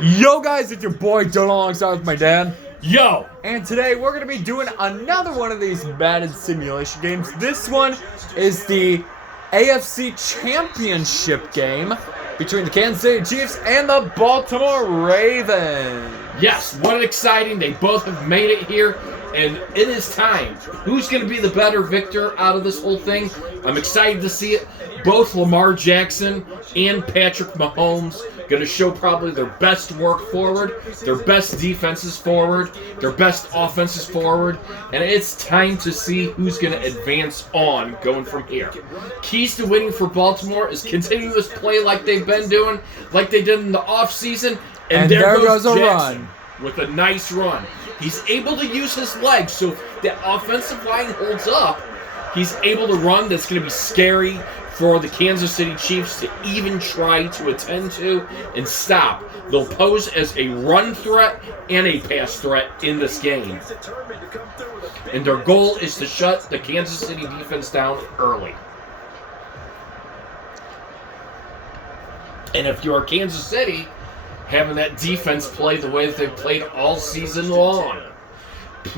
Yo guys, it's your boy Don alongside with my dad. Yo! And today we're going to be doing another one of these Madden simulation games. This one is the AFC Championship game between the Kansas City Chiefs and the Baltimore Ravens. Yes, what exciting. They both have made it here, and it is time. Who's going to be the better victor out of this whole thing? I'm excited to see it. Both Lamar Jackson and Patrick Mahomes going to show probably their best work forward, their best defenses forward, their best offenses forward, and it's time to see who's going to advance on going from here. Keys to winning for Baltimore is continuous play like they've been doing, like they did in the offseason, and there goes a run. With a nice run. He's able to use his legs, so if the offensive line holds up, he's able to run. That's going to be scary for the Kansas City Chiefs to even try to attend to and stop. They'll pose as a run threat and a pass threat in this game. And their goal is to shut the Kansas City defense down early. And if you're Kansas City, having that defense play the way that they've played all season long,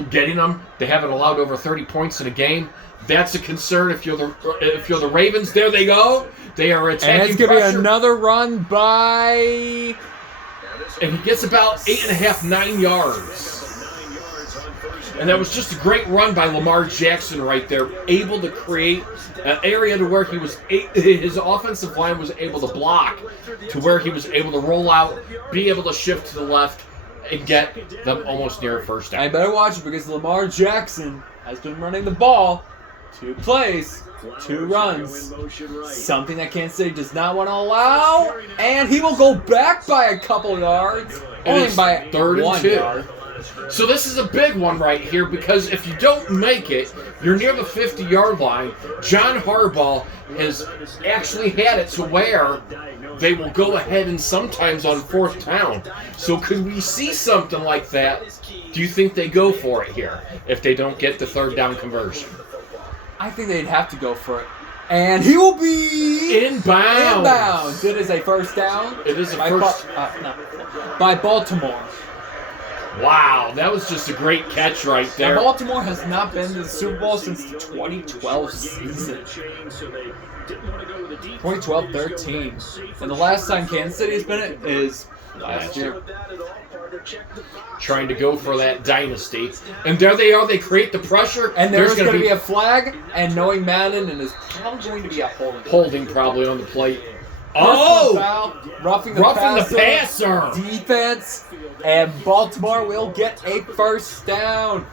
getting them, they haven't allowed over 30 points in a game. That's a concern if you're the Ravens. There they go. They are attacking. And it's going to be another run by... And he gets about 8.5, 9 yards. And that was just a great run by Lamar Jackson right there. Able to create an area to where his offensive line was able to block, to where he was able to roll out, be able to shift to the left, and get them almost near a first down. I better watch it because Lamar Jackson has been running the ball. 2 plays, 2 runs, something that Kansas City does not want to allow, and he will go back by a couple yards, only by 3rd and 2. yard. So this is a big one right here because if you don't make it, you're near the 50-yard line. John Harbaugh has actually had it to where they will go ahead and sometimes on 4th down. So could we see something like that? Do you think they go for it here if they don't get the 3rd down conversion? I think they'd have to go for it. And he will be... Inbounds. It is a first down. It is a by Baltimore. Wow, that was just a great catch right there. Now, Baltimore has not been to the Super Bowl since the 2012 season. 2012-13. And the last time Kansas City has been it is last year. Trying to go for that dynasty. And there they are. They create the pressure. And there's going to be a flag. And knowing Madden, and there's probably going to be a holding. Holding probably on the plate. Oh! Foul, roughing the passer. Defense. And Baltimore will get a first down.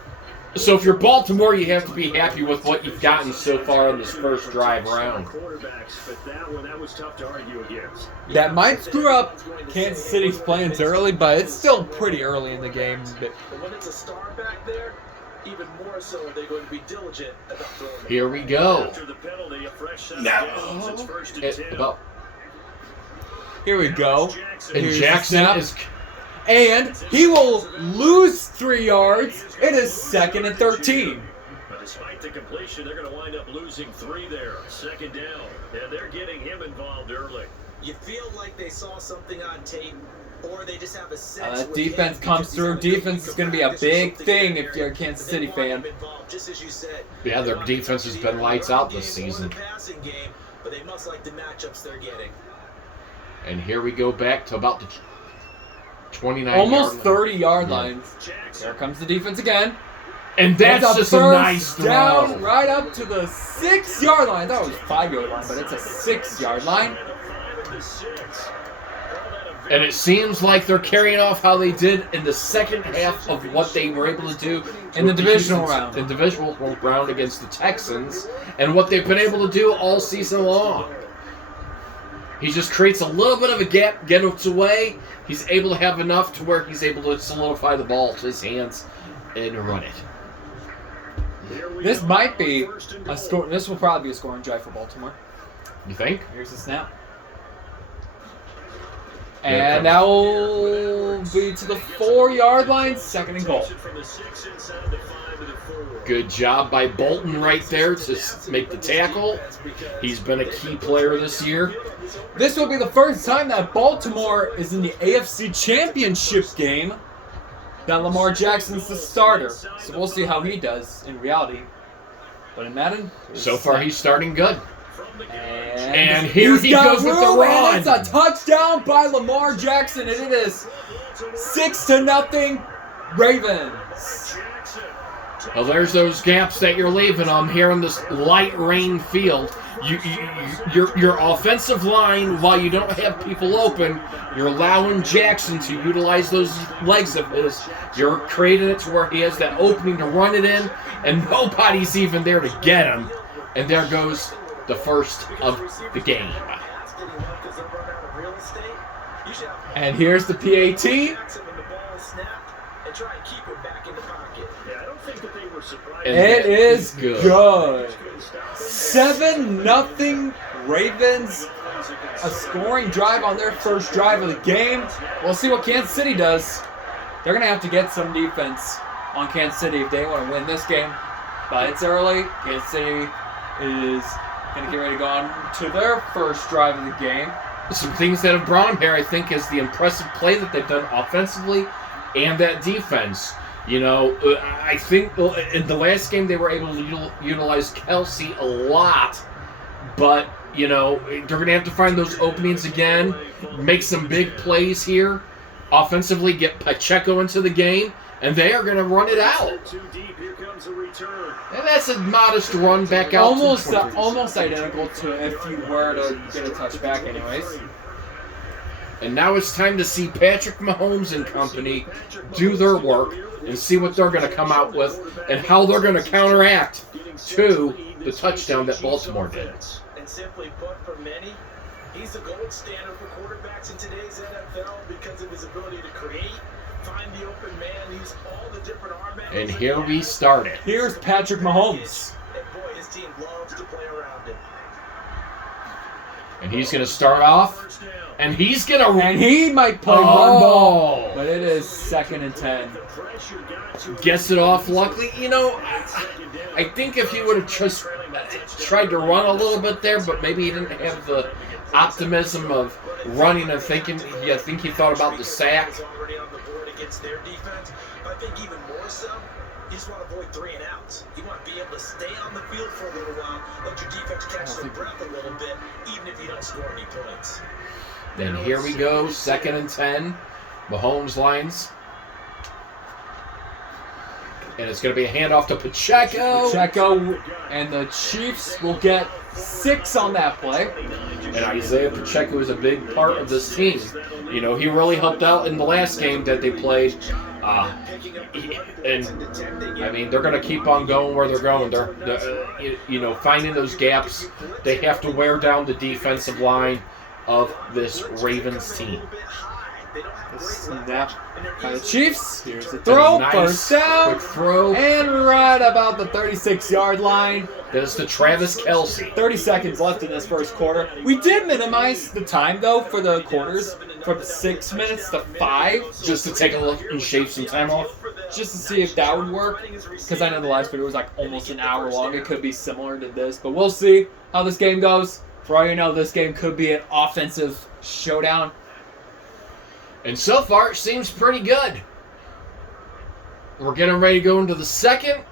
So if you're Baltimore, you have to be happy with what you've gotten so far in this first drive round. That might screw up Kansas City's plans early, but it's still pretty early in the game. Here we go. Here we go. And Jackson is... And he will lose 3 yards. It is 2nd and 13. But despite the completion, they're going to wind up losing 3 there. 2nd down. And they're getting him involved early. You feel like they saw something on tape, or they just have a sense. That defense comes through. Defense is going to be a big thing if you're a Kansas City fan. Yeah, their defense has been lights out this season. But they must like the matchups they're getting. And here we go back to about the 29 almost 30-yard lines. There comes the defense again. And that's just a nice down throw. right up to the 6-yard line. That was 5-yard line, but it's a 6-yard line. And it seems like they're carrying off how they did in the second half of what they were able to do in the divisional round. In the divisional round against the Texans, and what they've been able to do all season long. He just creates a little bit of a gap, gets away. He's able to have enough to where he's able to solidify the ball to his hands and run it. This might be a score. This will probably be a scoring drive for Baltimore. You think? Here's the snap. And that will be to the 4-yard line, 2nd and goal. Good job by Bolton right there to make the tackle. He's been a key player this year. This will be the first time that Baltimore is in the AFC Championship game that Lamar Jackson's the starter. So we'll see how he does in reality. But in Madden, So far, he's starting good. and here he got goes with the room, run. and it's a touchdown by Lamar Jackson, and it is 6-0 Ravens. Well, there's those gaps that you're leaving them here on this light rain field. Your offensive line, while you don't have people open, you're allowing Jackson to utilize those legs of his. You're creating it to where he has that opening to run it in, and nobody's even there to get him. And there goes the first of the game. And here's the PAT. It is good. 7-0 Ravens. A scoring drive on their first drive of the game. We'll see what Kansas City does. They're going to have to get some defense on Kansas City if they want to win this game. But it's early. Kansas City is going to get ready to go on to their first drive of the game. Some things that have brought him here, I think, is the impressive play that they've done offensively and that defense. You know, I think in the last game they were able to utilize Kelsey a lot, but, you know, they're going to have to find those openings again, make some big plays here, offensively get Pacheco into the game, and they are going to run it out. And that's a modest run back out. Almost identical to if you were to get a touchback anyways. And now it's time to see Patrick Mahomes and company do their work and see what they're going to come out with and how they're going to counteract to the touchdown that Baltimore did. And simply put, for many, he's the gold standard for quarterbacks in today's NFL because of his ability to create, find the open man, use all the different arm angles. And here we start it. Here's Patrick Mahomes. And boy, his team loves to play around him. And he's going to start off, and he's going to... And he might play run ball, but it is 2nd and 10. Gets it off, luckily. You know, I think if he would have just tried to run a little bit there, but maybe he didn't have the optimism of running and thinking, I think he thought about the sack. Already on the board against their defense, but I think even more so, you just want to avoid 3 and outs. You want to be able to stay on the field for a little while, let your defense catch their breath a little bit, even if you don't score any points. Then here we go, 2nd and 10. Mahomes lines. And it's going to be a handoff to Pacheco. Pacheco and the Chiefs will get 6 on that play. And Isaiah Pacheco is a big part of this team. You know, he really helped out in the last game that they played. And, I mean, they're going to keep on going where they're going. They're you know, finding those gaps. They have to wear down the defensive line of this Ravens team. Snap by the Chiefs. Here's the throw. Nice First down. quick throw. And right about the 36-yard line. That's to Travis Kelce. 30 seconds left in this first quarter. We did minimize the time, though, for the quarters from 6 minutes to 5. Just to take a look and shave some time off. Just to see if that would work. Because I know the last video was like almost an hour long. It could be similar to this. But we'll see how this game goes. For all you know, this game could be an offensive showdown. And so far, it seems pretty good. We're getting ready to go into the second.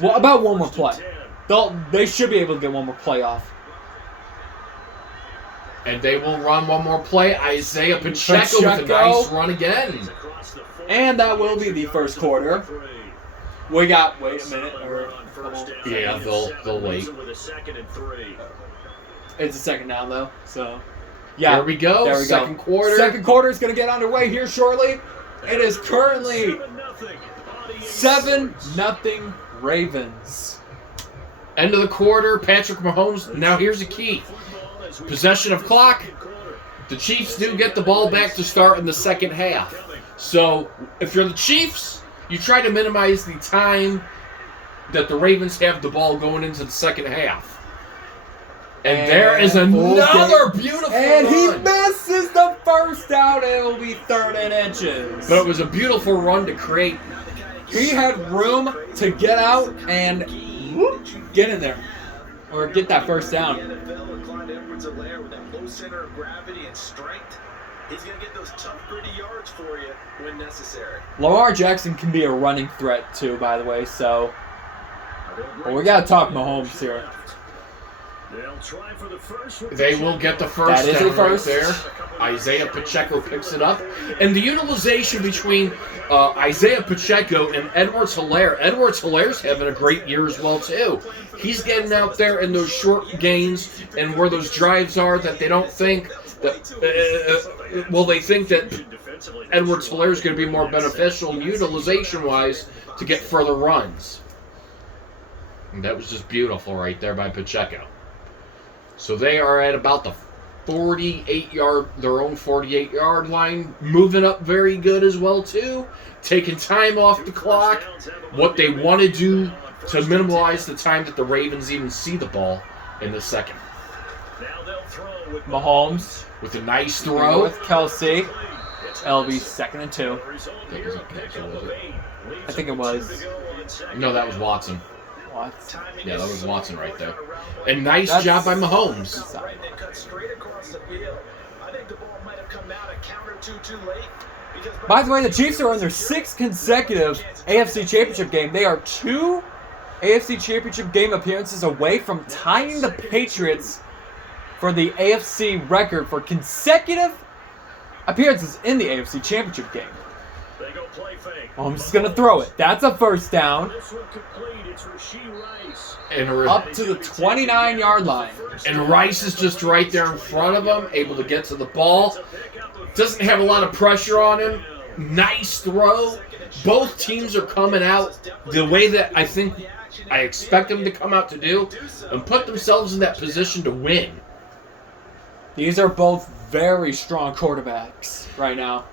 Well, about one more play. They should be able to get one more play off. And they will run one more play. Isaiah Pacheco with a nice run again. And that will be the first quarter. We got, wait a minute. Yeah, they'll wait. It's a second down, though. So, yeah. There we go. Second quarter. Second quarter is going to get underway here shortly. It is currently 7-0 Ravens. End of the quarter. Patrick Mahomes. Now here's the key. Possession of clock. The Chiefs do get the ball back to start in the second half. So if you're the Chiefs, you try to minimize the time that the Ravens have the ball going into the second half. And there is another beautiful And he run. misses the first down. It will be 3rd and inches. But it was a beautiful run to create He had room to get out and get in there. Or get that first down. He's going to get those tough, gritty yards for you when necessary. Lamar Jackson can be a running threat too, by the way, so... Well, we got to talk Mahomes here. They will get the first That is down a first. right there. Isaiah Pacheco picks it up. And the utilization between Isaiah Pacheco and Edwards-Helaire. Edwards-Hilaire's having a great year as well, too. He's getting out there in those short gains and where those drives are that they don't think that, they think that Edwards-Helaire is going to be more beneficial utilization-wise to get further runs. And that was just beautiful right there by Pacheco. So they are at about the 48-yard line, moving up very good as well too, taking time off the clock. What they want to do to minimize the time that the Ravens even see the ball in the second. Mahomes with a nice throw with Kelsey. LB 2nd and 2. That was okay, so was it? I think it was. No, that was Watson. What? Yeah, that was Watson right there. And nice job by Mahomes. By the way, the Chiefs are on their 6th consecutive AFC Championship game. They are 2 AFC Championship game appearances away from tying the Patriots for the AFC record for consecutive appearances in the AFC Championship game. Mahomes is going to throw it. That's a first down. And Up to the 29-yard line. And Rice is just right there in front of him, able to get to the ball. Doesn't have a lot of pressure on him. Nice throw. Both teams are coming out the way that I expect them to come out to do and put themselves in that position to win. These are both very strong quarterbacks right now.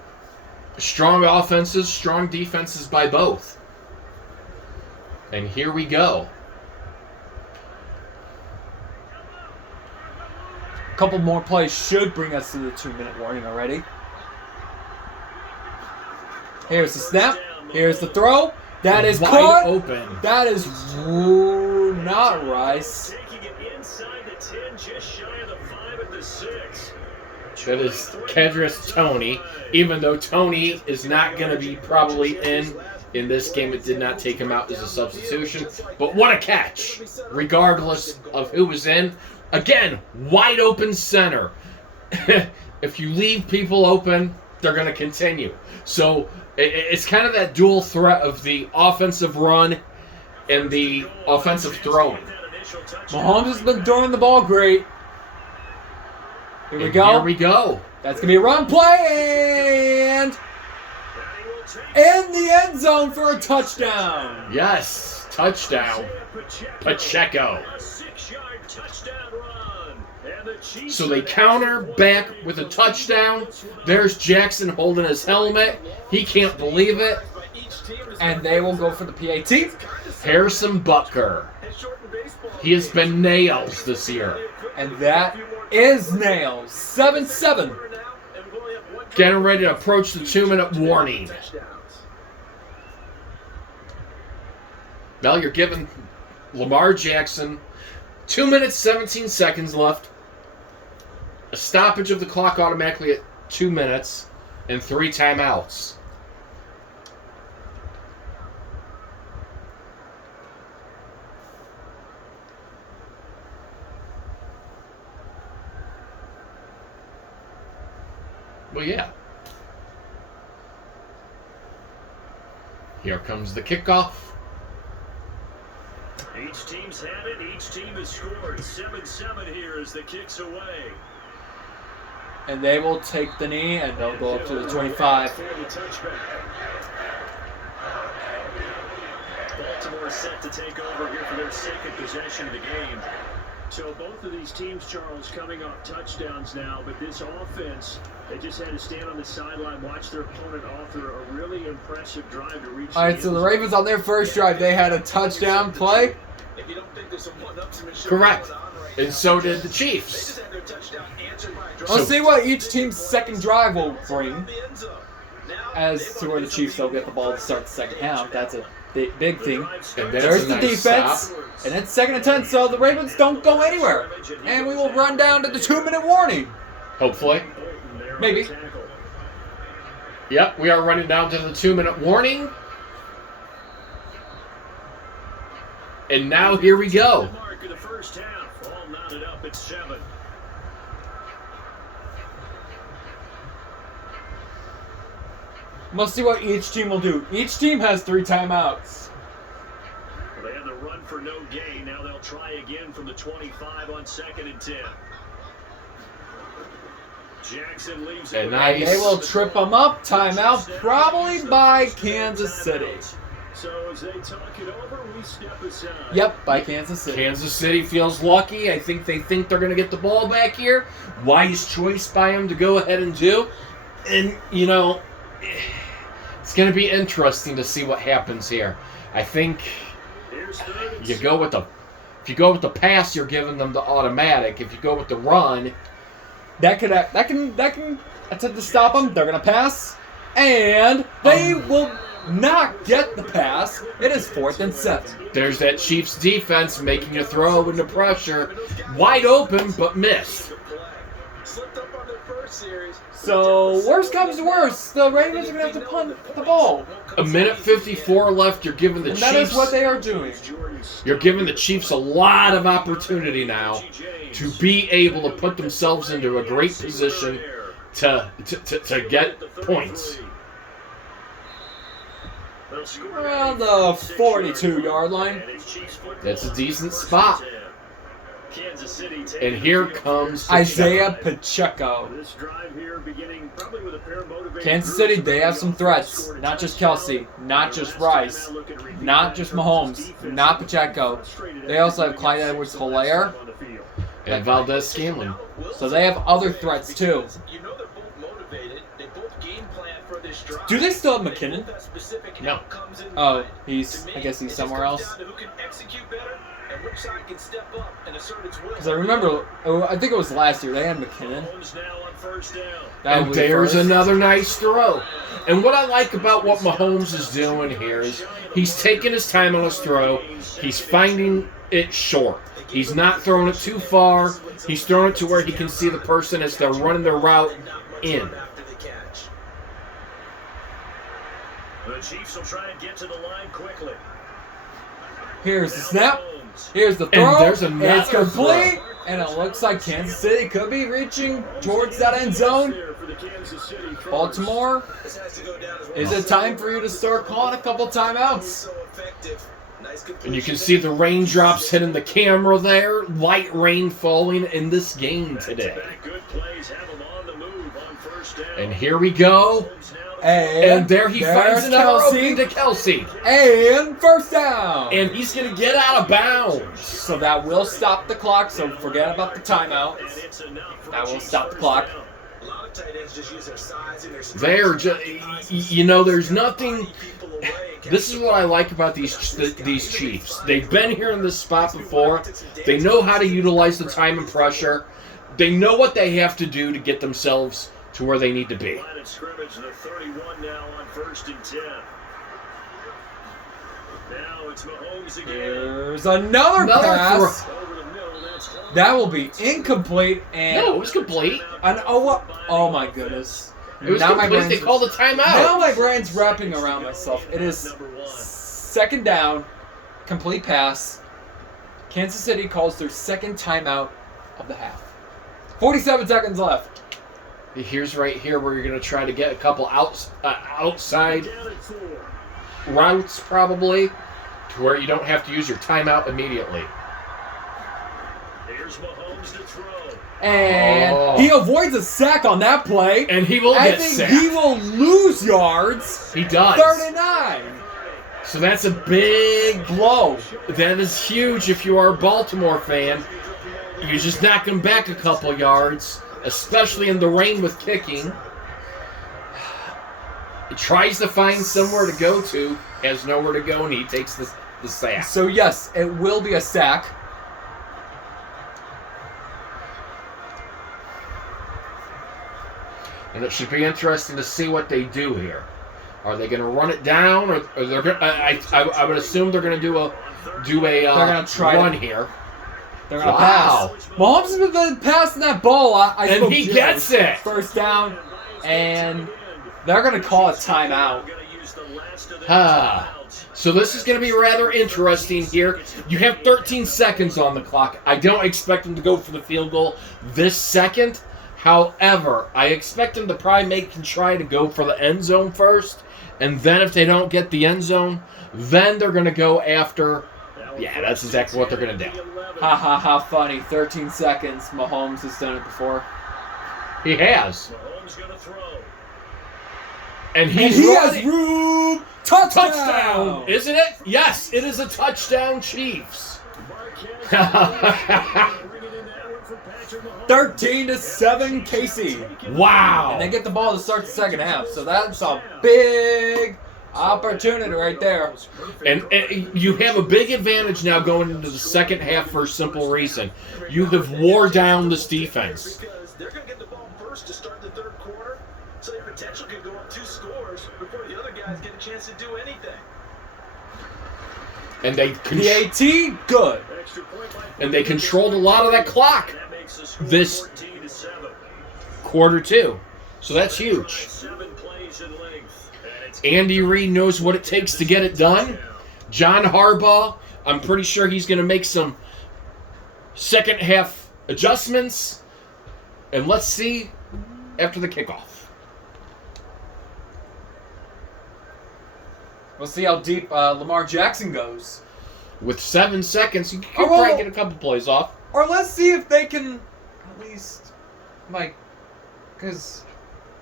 Strong offenses, strong defenses by both. And here we go. A couple more plays should bring us to the 2-minute warning already. Here's the snap. Here's the throw. That is wide caught. open. That is not Rice. That is Kadarius Toney. Even though Toney is not going to be probably in this game, it did not take him out as a substitution. But what a catch, regardless of who was in. Again, wide open center. If you leave people open, they're going to continue. So it's kind of that dual threat of the offensive run and the offensive throwing. Mahomes has been throwing the ball great. Here we go. Here we go. That's going to be a run play and in the end zone for a touchdown. Yes, touchdown. Pacheco. So they counter back with a touchdown. There's Jackson holding his helmet. He can't believe it. And they will go for the PAT. Harrison Butker. He has been nails this year. And that is nails. 7-7. Getting ready to approach the 2-minute warning. Now you're giving Lamar Jackson 2 minutes, 17 seconds left. A stoppage of the clock automatically at 2 minutes and 3 timeouts. Well, yeah. Here comes the kickoff. Each team's had it. Each team has scored. 7-7 here as the kick's away. And they will take the knee and they'll go up to the 25. Baltimore set to take over here for their second possession of the game. So both of these teams, Charles, coming off touchdowns now, but this offense, they just had to stand on the sideline, watch their opponent author a really impressive drive to reach. All right, so the Ravens on their first drive, they had a touchdown play. Correct. And so did the Chiefs. Let's see what each team's second drive will bring. as to where the Chiefs will get the ball to start the second half. That's a big thing. And There's a the nice defense, stop. and it's 2nd and 10, so the Ravens don't go anywhere. And we will run down to the 2-minute warning. Hopefully. Maybe. Yep, we are running down to the 2-minute warning. And now here we go. Mark of the first half, all knotted up at 7. Let's see what each team will do. Each team has 3 timeouts. Well, they had the run for no gain. Now they'll try again from the 25 on 2nd and 10. Jackson leaves it. And nice. They will trip them up. Timeout probably by Kansas City. So as they talk it over, we step aside. Yep, by Kansas City. Kansas City feels lucky. I think they think they're going to get the ball back here. Wise choice by them to go ahead and do. And, you know, it's going to be interesting to see what happens here. I think if you go with the pass, you're giving them the automatic. If you go with the run, That can attempt to stop them. They're gonna pass, and they will not get the pass. It is 4th and 7. there's that Chiefs defense making a throw into pressure. Wide open, but missed. Slipped up on their first series. So worst comes to worst, the Ravens are gonna have to punt the ball, 1:54 left. You're giving the and that is Chiefs. what they are doing. You're giving the Chiefs a lot of opportunity now to be able to put themselves into a great position to get points. Around the 42-yard line. That's a decent spot. And here comes Isaiah Pacheco. Kansas City, they have some threats. Not just Kelsey, not just Rice, not just Mahomes, not Pacheco. They also have Clyde Edwards-Helaire. And Valdez Scanlon. So they have other threats too. You know they're both motivated. They both game plan for this drive. Do they still have McKinnon? No. Oh, I guess he's somewhere else. Because I remember, I think it was last year, they had McKinnon. That And would be there's first. another nice throw. And what I like about what Mahomes is doing here is he's taking his time on his throw. He's finding it short. He's not throwing it too far. He's throwing it to where he can see the person as they're running their route in. The Chiefs will try and get to the line quickly. Here's the snap. Here's the throw. there's another It's complete. throw. And it looks like Kansas City could be reaching towards that end zone. Baltimore, is it time for you to start calling a couple timeouts? And you can see the raindrops hitting the camera there. Light rain falling in this game today. And here we go. And there he finds another opening to Kelsey. And first down. And he's going to get out of bounds. So that will stop the clock, so forget about the timeout. That will stop the clock. They're just, you know, there's nothing. This is what I like about these Chiefs. They've been here in this spot before. They know how to utilize the time and pressure. They know what they have to do to get themselves to where they need to be. There's another pass. That will be incomplete. And No, it was complete. oh my goodness. It was complete. They called the timeout. Now my brain's wrapping around myself. It is 2nd down, complete pass. Kansas City calls their 2nd timeout of the half. 47 seconds left. Here's right here where you're going to try to get a couple outside routes probably to where you don't have to use your timeout immediately. Here's Mahomes to throw. And he avoids a sack on that play. And he will I get think sacked. he will lose yards. He does. 39. So that's a big Blow. That is huge if you are a Baltimore fan. You just knock him back a couple yards, especially in the rain with kicking. He tries to find somewhere to go to, has nowhere to go, and he takes the sack. So yes, it will be a sack. And it should be interesting to see what they do here. Are they going to run it down, or they're going? I would assume they're going to do a they're gonna try run here. They're gonna pass. Mahomes has been passing that ball. And he gets it. First down, and they're gonna call a timeout. So this is going to be rather interesting here. You have 13 seconds on the clock. I don't expect them to go for the field goal this second. However, I expect them to probably try to go for the end zone first. And then if they don't get the end zone, then they're going to go after... Yeah, that's exactly what they're going to do. Ha ha ha, funny. 13 seconds. Mahomes has done it before. He has. Mahomes gonna throw. And He has room. Touchdown! Isn't it? Yes, it is a touchdown, Chiefs. 13-7, Casey. Wow. And they get the ball to start the second half. So that's a big opportunity right there. And you have a big advantage now going into the second half for a simple reason. You have wore down this defense. Because they're going to get the ball first to start the third quarter, so their potential could go up 2 scores before the other guys get a chance to do anything. And they PAT, good. And they controlled a lot of that clock this quarter too. So that's huge. Andy Reid knows what it takes to get it done. John Harbaugh, I'm pretty sure he's going to make some second half adjustments. And let's see after the kickoff. We'll see how deep Lamar Jackson goes. With 7 seconds, you could probably get a couple plays off. Or let's see if they can at least, because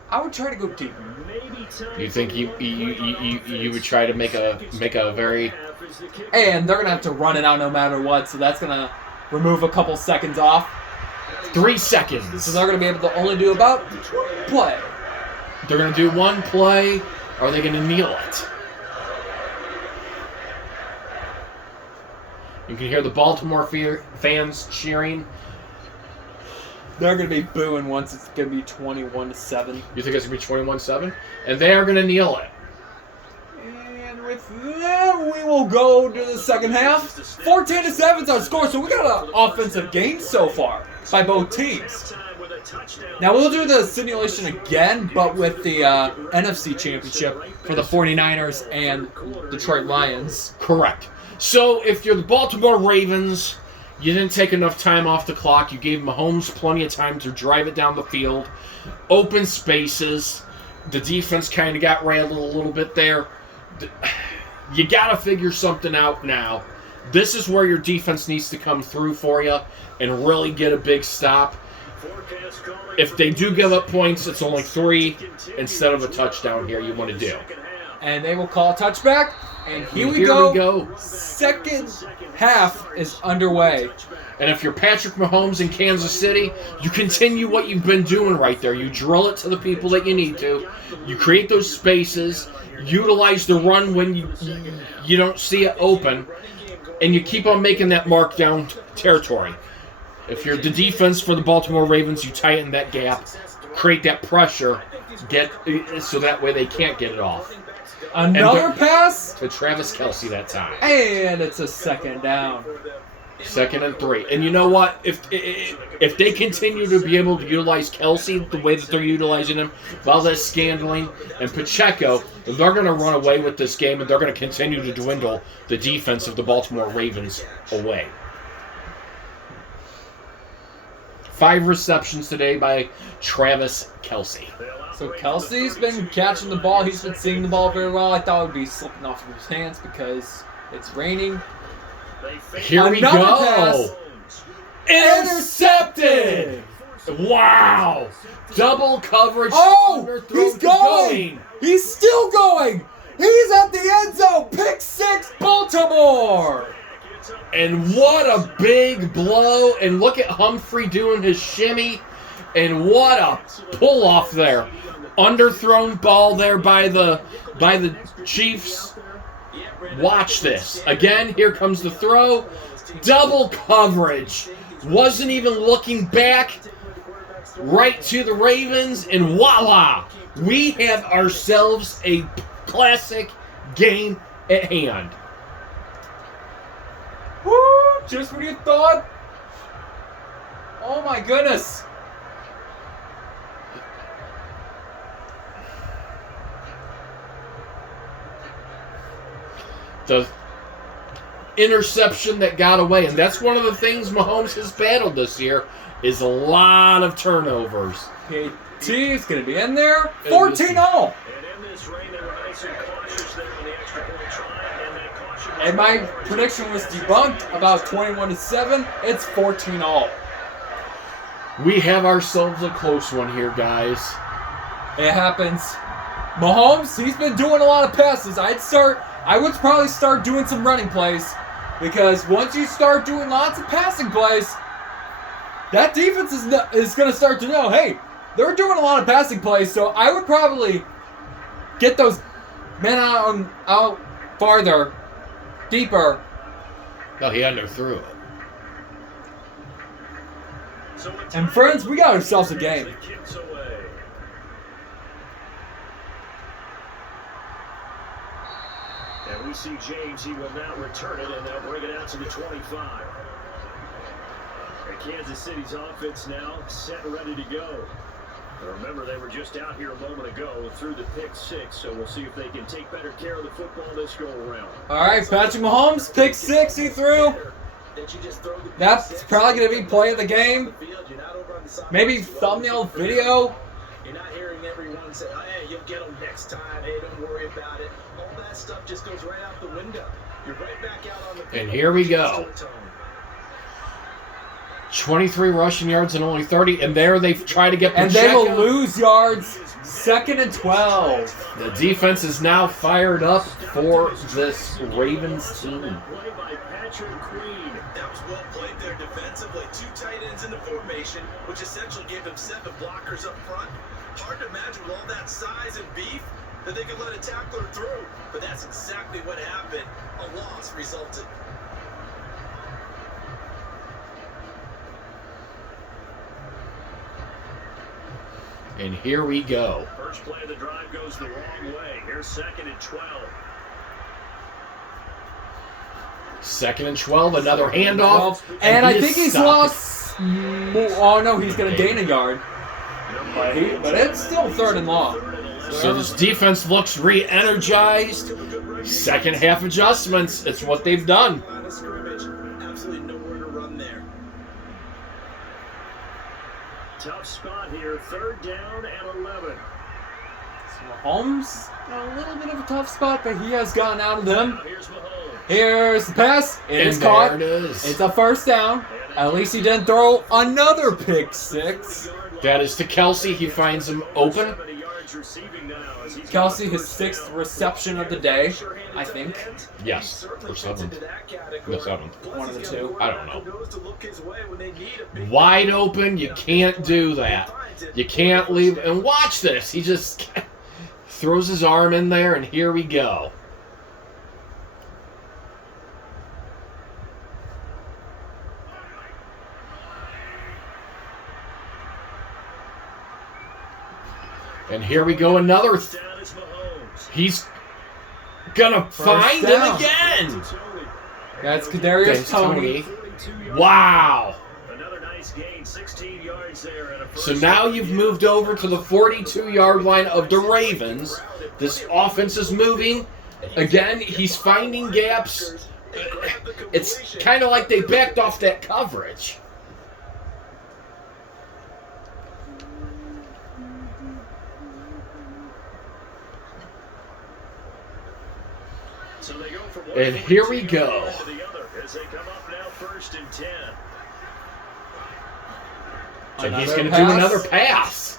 I would try to go deep. You think you would try to make a very... And they're going to have to run it out no matter what, so that's going to remove a couple seconds off. 3 seconds. So they're going to be able to only do about play. They're going to do one play, or are they going to kneel it? You can hear the Baltimore fans cheering. They're going to be booing once it's going to be 21-7. You think it's going to be 21-7? And they are going to kneel it. And with that, we will go to the second half. 14-7 is our score, so we got an offensive gain so far by both teams. Now we'll do the simulation again, but with the NFC Championship for the 49ers and Detroit Lions. Correct. So if you're the Baltimore Ravens, you didn't take enough time off the clock. You gave Mahomes plenty of time to drive it down the field. Open spaces. The defense kind of got rattled a little bit there. You got to figure something out now. This is where your defense needs to come through for you and really get a big stop. If they do give up points, it's only 3 instead of a touchdown here you want to do. And they will call a touchback. And here we go. Second half is underway. And if you're Patrick Mahomes in Kansas City, you continue what you've been doing right there. You drill it to the people that you need to. You create those spaces. Utilize the run when you don't see it open. And you keep on making that mark down territory. If you're the defense for the Baltimore Ravens, you tighten that gap. Create that pressure. So that way they can't get it off. Another pass to Travis Kelce that time. And it's a second down. 2nd and 3. And you know what? If they continue to be able to utilize Kelce the way that they're utilizing him, Valdez-Scantling and Pacheco, they're going to run away with this game, and they're going to continue to dwindle the defense of the Baltimore Ravens away. 5 receptions today by Travis Kelce. So Kelce's been catching the ball. He's been seeing the ball very well. I thought it would be slipping off of his hands because it's raining. Here we go. Intercepted. Wow. Double coverage. Oh, he's going. He's still going. He's at the end zone. Pick 6, Baltimore. And what a big blow. And look at Humphrey doing his shimmy. And what a pull off there. Underthrown ball there by the Chiefs. Watch this. Again, here comes the throw. Double coverage. Wasn't even looking back. right to the Ravens, and voila! We have ourselves a classic game at hand. Woo! Just when you thought. Oh my goodness. The interception that got away, and that's one of the things Mahomes has battled this year, is a lot of turnovers. KT is going to be in there. 14-0. And my prediction was debunked about 21-7. It's 14-0. We have ourselves a close one here, guys. It happens. Mahomes, he's been doing a lot of passes. I would probably start doing some running plays, because once you start doing lots of passing plays, that defense is going to start to know, hey, they're doing a lot of passing plays, so I would probably get those men out farther, deeper. No, he underthrew it. And friends, we got ourselves a game. And we see James, he will now return it, and they'll bring it out to the 25. And Kansas City's offense now set and ready to go. And remember, they were just out here a moment ago through the pick 6, so we'll see if they can take better care of the football this go around. All right, Patrick Mahomes, pick 6 he threw. That's probably going to be play of the game. Maybe thumbnail video. You're not hearing everyone say, hey, you'll get them next time. Hey, don't worry about it. All that stuff just goes right out the window. You're right back out on the field. And here we go. 23 rushing yards and only 30. And there they try to get Pacheco. And they will lose yards. 2nd and 12. The defense is now fired up for this Ravens team. That was well played there defensively. 2 tight ends in the formation, which essentially gave them 7 blockers up front. Hard to imagine with all that size and beef that they could let a tackler through. But that's exactly what happened. A loss resulted. And here we go. First play of the drive goes the wrong way. Here's 2nd and 12. 2nd and 12, another handoff. And I think he's lost. Oh no, he's going to gain a yard. But it's still 3rd and long. So this defense looks re-energized. Second half adjustments. It's what they've done. Absolutely nowhere to run there. Tough spot here. 3rd down and 11. Mahomes, a little bit of a tough spot, but he has gotten out of them. Now here's Mahomes. Here's the pass. It is And caught. there it is. It's a 1st down. At least he didn't throw another pick 6. That is to Kelsey. He finds him open. Kelsey, his 6th reception of the day, I think. Yes, or 7th. The 7th. One of the 2. I don't know. Wide open. You can't do that. You can't leave. And watch this. He just throws his arm in there, and here we go. And here we go, another. He's gonna find him again. That's Kadarius Toney. Wow. Another nice gain, 16 yards there. And a So first now down. you've moved over to the 42-yard line of the Ravens. This offense is moving. Again, he's finding gaps. It's kind of like they backed off that coverage. So they go from one And here we 42 go. yard line to the other as they come up now 1st and 10. And he's Another going to do pass. another pass.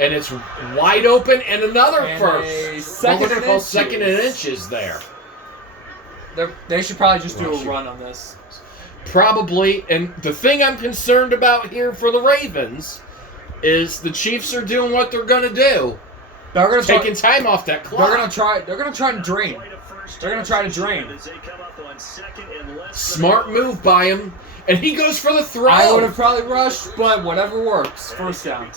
And it's wide open and another And first. a What second was it and called? inches. 2nd and inches there. They should probably just do a run on this. Probably. And the thing I'm concerned about here for the Ravens is the Chiefs are doing what they're going to do. They're gonna try, taking time off that clock. They're gonna try to drain. They're gonna try to drain. Smart move by him, and he goes for the throw. I would have probably rushed, but whatever works. First down.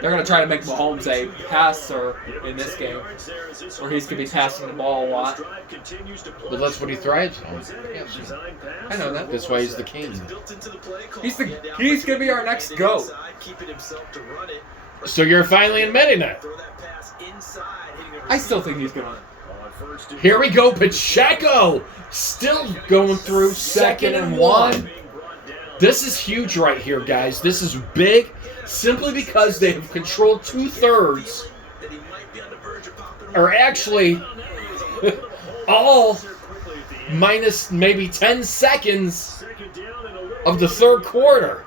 They're gonna try to make Mahomes a passer in this game, or he's gonna be passing the ball a lot. But that's what he thrives on. I know that. That's why he's the king. He's gonna be our next GOAT. So you're finally admitting it. I still think he's gonna. Here we go, Pacheco. Still going through 2nd and 1. This is huge right here, guys. This is big, simply because they have controlled 2/3, or actually all minus maybe 10 seconds of the 3rd quarter.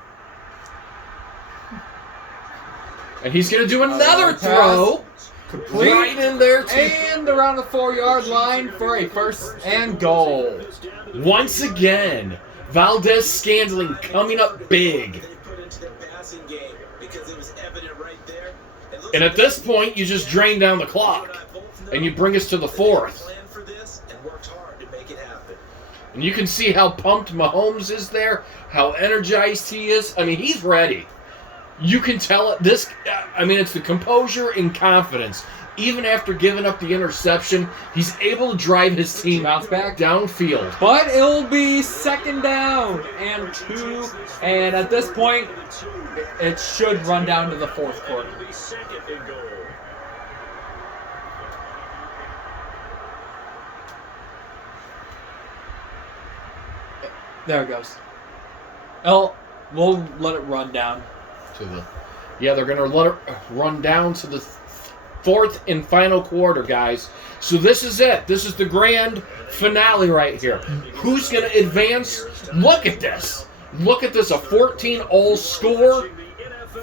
And he's going to do another throw. Complete. Right in there. And around the 4-yard line for a 1st and goal. Once again, Valdez-Scantling coming up big. And at this point, you just drain down the clock. And you bring us to the 4th. And you can see how pumped Mahomes is there, how energized he is. I mean, he's ready. You can tell it. It's the composure and confidence. Even after giving up the interception, he's able to drive his team bounce back downfield. But it'll be 2nd down and 2. And at this point, it should run down to the 4th quarter. There it goes. We'll let it run down. They're going to let it run down to the 4th and final quarter, guys. So this is it. This is the grand finale right here. Who's going to advance? Look at this. Look at this. A 14-all score.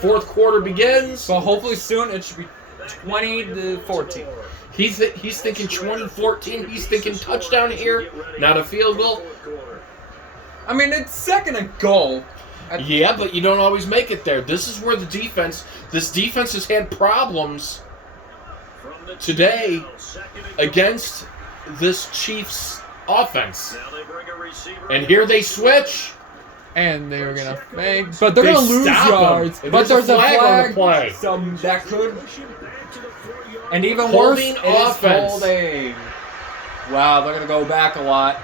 4th quarter begins. So hopefully soon it should be 20-14. He's thinking 20-14. He's thinking touchdown here, not a field goal. I mean, it's 2nd and goal. Yeah, but you don't always make it there. This is where this defense has had problems today against this Chiefs offense. And here they switch. And they were going to make, but they're going to lose yards. But there's a flag on the play. That could, and even Holding worse, offense. Holding. Wow, they're going to go back a lot.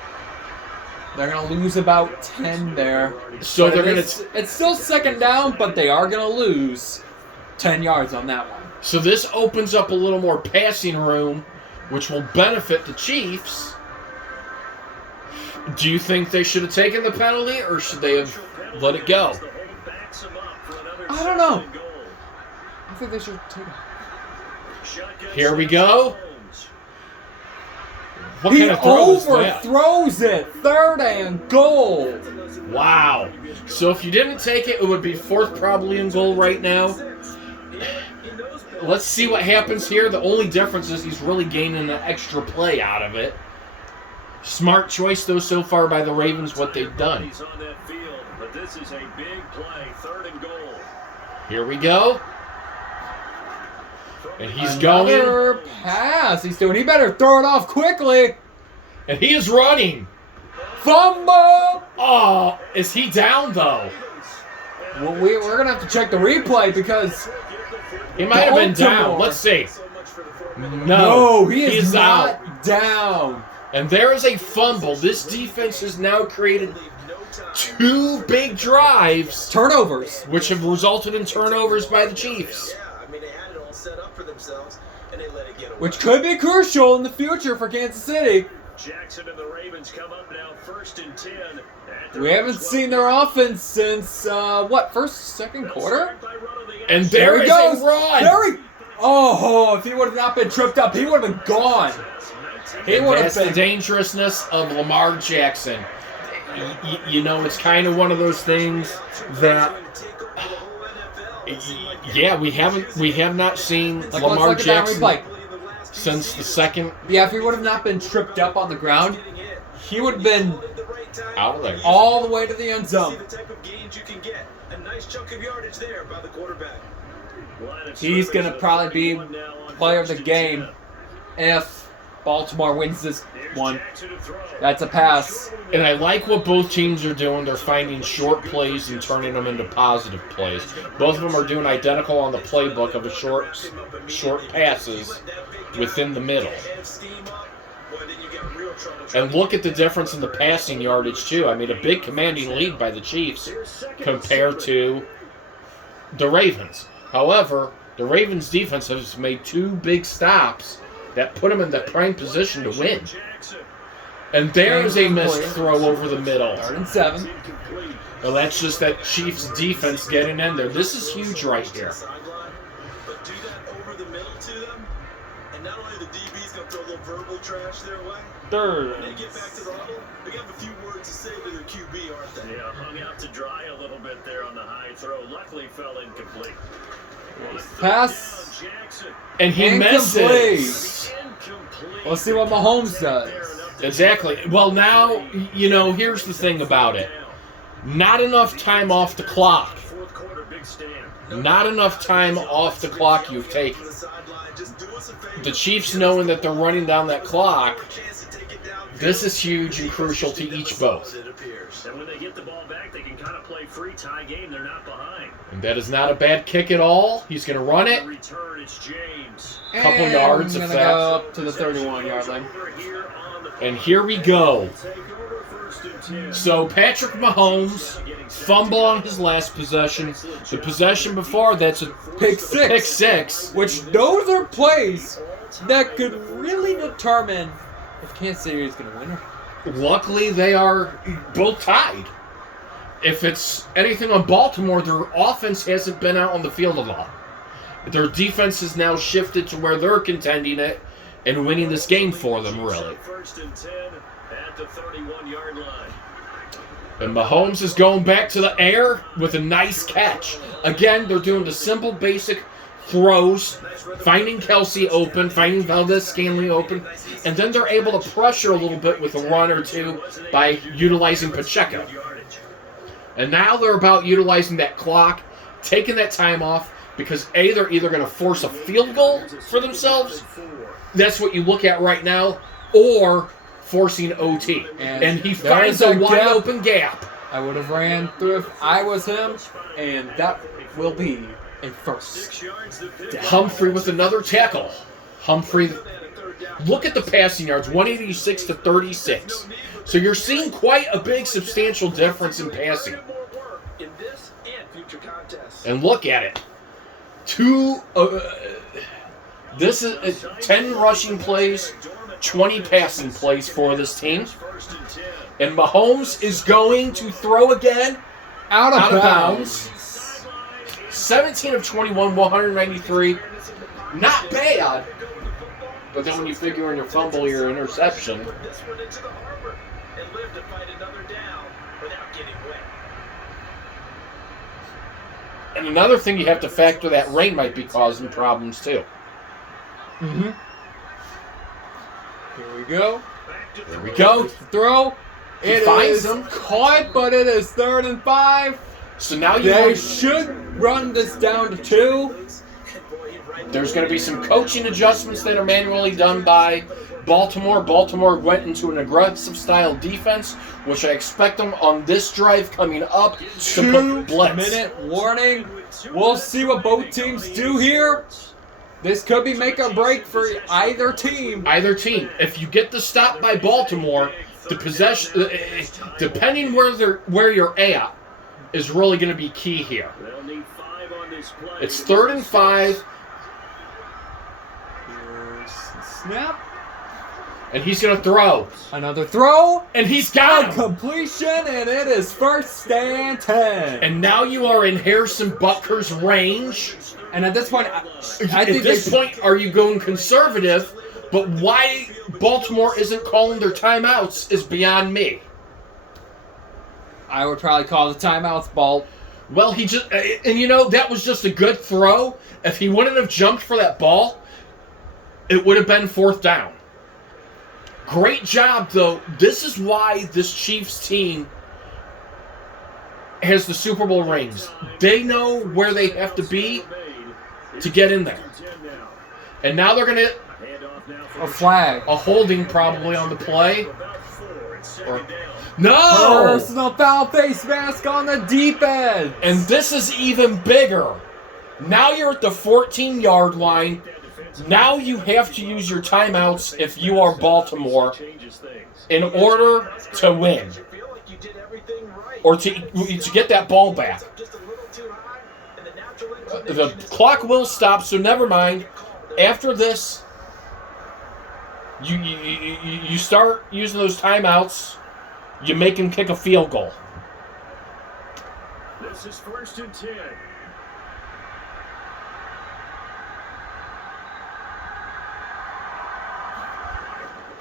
They're going to lose about 10 there. So but they're going to... It's still 2nd down, but they are going to lose 10 yards on that one. So this opens up a little more passing room, which will benefit the Chiefs. Do you think they should have taken the penalty, or should they have let it go? I don't know. I think they should take it. Here we go. What He kind of throw is that? overthrows it. 3rd and goal. Wow. So if you didn't take it, it would be 4th probably and goal right now. Let's see what happens here. The only difference is he's really gaining an extra play out of it. Smart choice, though, so far by the Ravens, what they've done. Here we go. And he's Another going. pass he's doing. He better throw it off quickly. And he is running. Fumble! Oh, is he down, though? Well, we're going to have to check the replay because... He might have been down. Let's see. No, he is not out. Down. And there is a fumble. This defense has now created 2 big drives. Turnovers. Which have resulted in turnovers by the Chiefs. Which could be crucial in the future for Kansas City. Jackson and the Ravens come up now 1st and 10. We haven't seen their offense since, 2nd quarter? And there he is goes. a run. If he would have not been tripped up, he would have been gone. That's the dangerousness of Lamar Jackson. You know, it's kind of one of those things that, we have not seen Lamar Jackson since the 2nd. Yeah, if he would have not been tripped up on the ground, he would have been out of there all the way to the end zone. A nice chunk of yardage there by the quarterback. He's going to probably be player of the game if Baltimore wins this one. That's a pass. And I like what both teams are doing. They're finding short plays and turning them into positive plays. Both of them are doing identical on the playbook of a short passes within the middle. And look at the difference in the passing yardage, too. I mean, a big commanding lead by the Chiefs compared to the Ravens. However, the Ravens' defense has made 2 big stops that put them in the prime position to win. And there's a missed throw over the middle. 3rd and 7. Well, that's just that Chiefs defense getting in there. This is huge right here. But do that over the middle to them, and not only the DB's gonna throw a little verbal trash their way. 3rd. When they get back to the huddle, they have a few words to say to their QB, aren't they? Yeah, hung out to dry a little bit there on the high throw. Luckily, fell incomplete. Pass. And he misses. Let's see what Mahomes does. Exactly. Well, now, you know, here's the thing about it. Not enough time off the clock. Not enough time off the clock you've taken. The Chiefs knowing that they're running down that clock, this is huge and crucial to each both. And when they get the ball back, they can kind of play free tie game. They're not behind. And that is not a bad kick at all. He's going to run it. Return, it's James. Couple yards I'm if gonna that. go up to the 31-yard line. And here we go. So Patrick Mahomes fumble on his last possession. The possession before, that's a Pick 6. pick 6. Which those are plays that could really determine if Kansas City is going to win. Luckily, they are both tied. If it's anything on Baltimore, their offense hasn't been out on the field a lot. Their defense has now shifted to where they're contending it and winning this game for them, really. 1st and 10 at the 31-yard line. And Mahomes is going back to the air with a nice catch. Again, they're doing the simple, basic throws, finding Kelsey open, finding Valdez-Scantling open, and then they're able to pressure a little bit with a run or two by utilizing Pacheco. And now they're about utilizing that clock, taking that time off, because A, they're either going to force a field goal for themselves, that's what you look at right now, or forcing OT. And he finds a wide open gap. I would have ran through if I was him, and that will be a first. Humphrey with another tackle. Humphrey, look at the passing yards, 186 to 36. So you're seeing quite a big, substantial difference in passing. And look at it. This is 10 rushing plays, 20 passing plays for this team. And Mahomes is going to throw again Out of bounds. 17 of 21, 193. Not bad. But then when you figure in your fumble, your interception. And another thing you have to factor, that rain might be causing problems too. Mm-hmm. Here we go. There we go. Throw. He It finds is him. caught, but it is 3rd and 5. So now They should run this down to 2. there's going to be some coaching adjustments that are manually done by Baltimore. Baltimore went into an aggressive style defense, which I expect them on this drive coming up to put blitz. 2-minute warning. We'll see what both teams do here. This could be make or break for either team. Either team. If you get the stop by Baltimore, the possession, depending where you're at, is really going to be key here. It's 3rd and 5. Here's the snap. And he's going to throw. Another throw. And he's got him. Completion, and it is 1st and 10. And now you are in Harrison Butker's range. And at this point, I At think this point, are you going conservative? But why Baltimore isn't calling their timeouts is beyond me. I would probably call the timeouts, Balt. Well, he just, and you know, that was just a good throw. If he wouldn't have jumped for that ball, it would have been 4th down. Great job, though. This is why this Chiefs team has the Super Bowl rings. They know where they have to be to get in there. And now they're going to A flag. a holding probably on the play. Or, no! Personal foul, face mask on the defense. And this is even bigger. Now you're at the 14-yard line. Now you have to use your timeouts if you are Baltimore in order to win. Or to get that ball back. The clock will stop, so never mind. After this, you start using those timeouts. You make him kick a field goal. This is 1st and 10.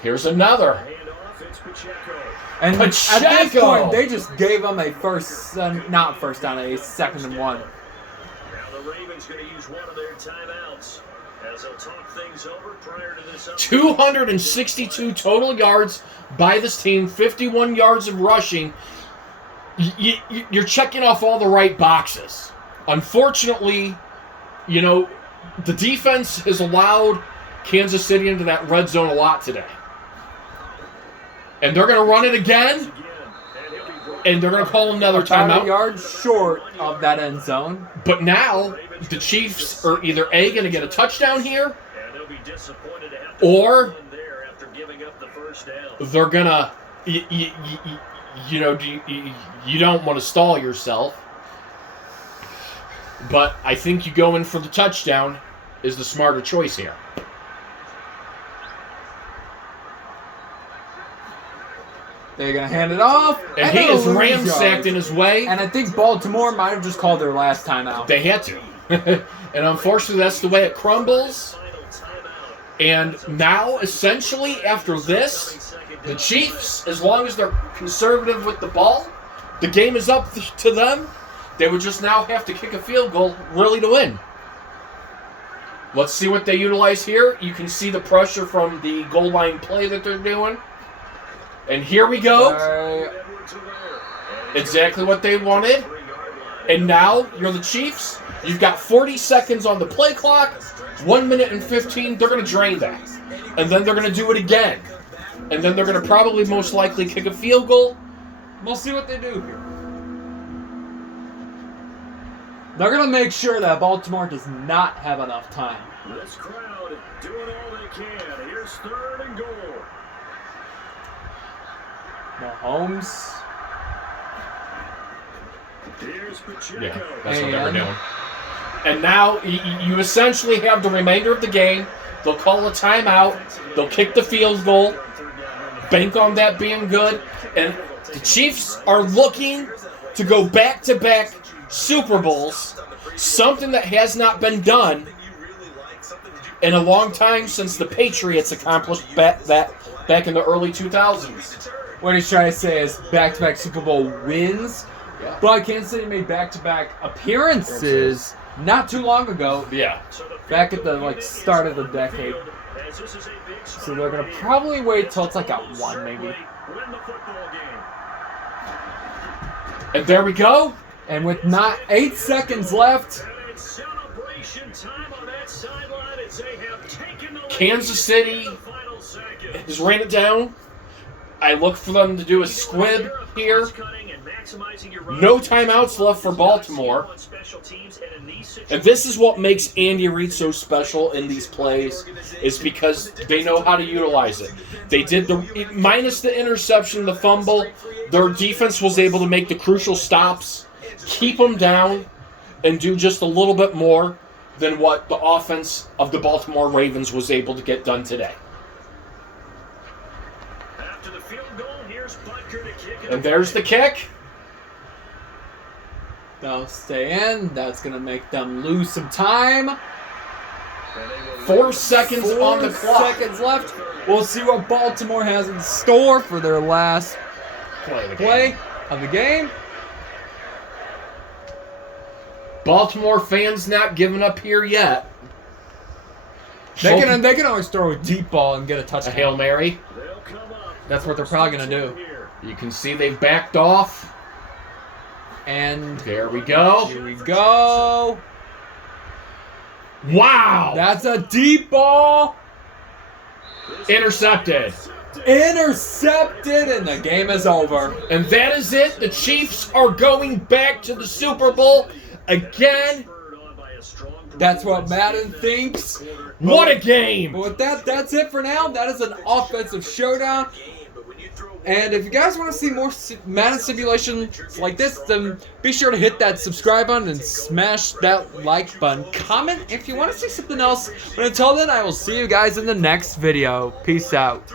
Here's another. Handoff, it's Pacheco. And at Pacheco! this point, they just gave him a not first down, a 2nd and 1. Now the Ravens going to use one of their timeouts as they'll talk things over prior to this. 262 total yards by this team, 51 yards of rushing. You're checking off all the right boxes. Unfortunately, the defense has allowed Kansas City into that red zone a lot today. And they're going to run it again. And they're going to call another About timeout. a yard short of that end zone. But now, the Chiefs are either A, going to get a touchdown here, or they're going to, you don't want to stall yourself. But I think you go in for the touchdown is the smarter choice here. They're going to hand it off. And he is ramsacked in his way. And I think Baltimore might have just called their last timeout. They had to. And unfortunately, that's the way it crumbles. And now, essentially, after this, the Chiefs, as long as they're conservative with the ball, the game is up to them. They would just now have to kick a field goal really to win. Let's see what they utilize here. You can see the pressure from the goal line play that they're doing. And here we go. Exactly what they wanted. And now you're the Chiefs. You've got 40 seconds on the play clock. 1 minute and 15. They're going to drain that. And then they're going to do it again. And then they're going to probably most likely kick a field goal. We'll see what they do here. They're going to make sure that Baltimore does not have enough time. This crowd doing all they can. Here's 3rd and goal. Mahomes. Here's Pacheco. Yeah, that's what they were doing. And now you essentially have the remainder of the game. They'll call a timeout. They'll kick the field goal. Bank on that being good. And the Chiefs are looking to go back-to-back Super Bowls, something that has not been done in a long time since the Patriots accomplished that back in the early 2000s. What he's trying to say is back-to-back Super Bowl wins. Yeah. But Kansas City made back-to-back appearances not too long ago. Yeah. Back at the start of the decade. So they're going to probably wait till it's like at 1 maybe. And there we go. And with not 8 seconds left, Kansas City has ran it down. I look for them to do a squib here. No timeouts left for Baltimore. And this is what makes Andy Reid so special in these plays, is because they know how to utilize it. They did minus the interception, the fumble, their defense was able to make the crucial stops, keep them down, and do just a little bit more than what the offense of the Baltimore Ravens was able to get done today. And there's the kick. they'll stay in. That's going to make them lose some time. 4 seconds on the clock. 4 seconds left. We'll see what Baltimore has in store for their last play of the game. Baltimore fans not giving up here yet. They can always throw a deep ball and get a A touchdown. Hail Mary. That's what they're probably going to do. You can see they've backed off. And There we go. here we go. Wow. That's a deep ball. Intercepted. Intercepted, and the game is over. And that is it. The Chiefs are going back to the Super Bowl again. That's what Madden thinks. What a game. But with that, that's it for now. That is an offensive showdown. And if you guys want to see more Madden simulations like this, then be sure to hit that subscribe button and smash that like button. Comment if you want to see something else. But until then, I will see you guys in the next video. Peace out.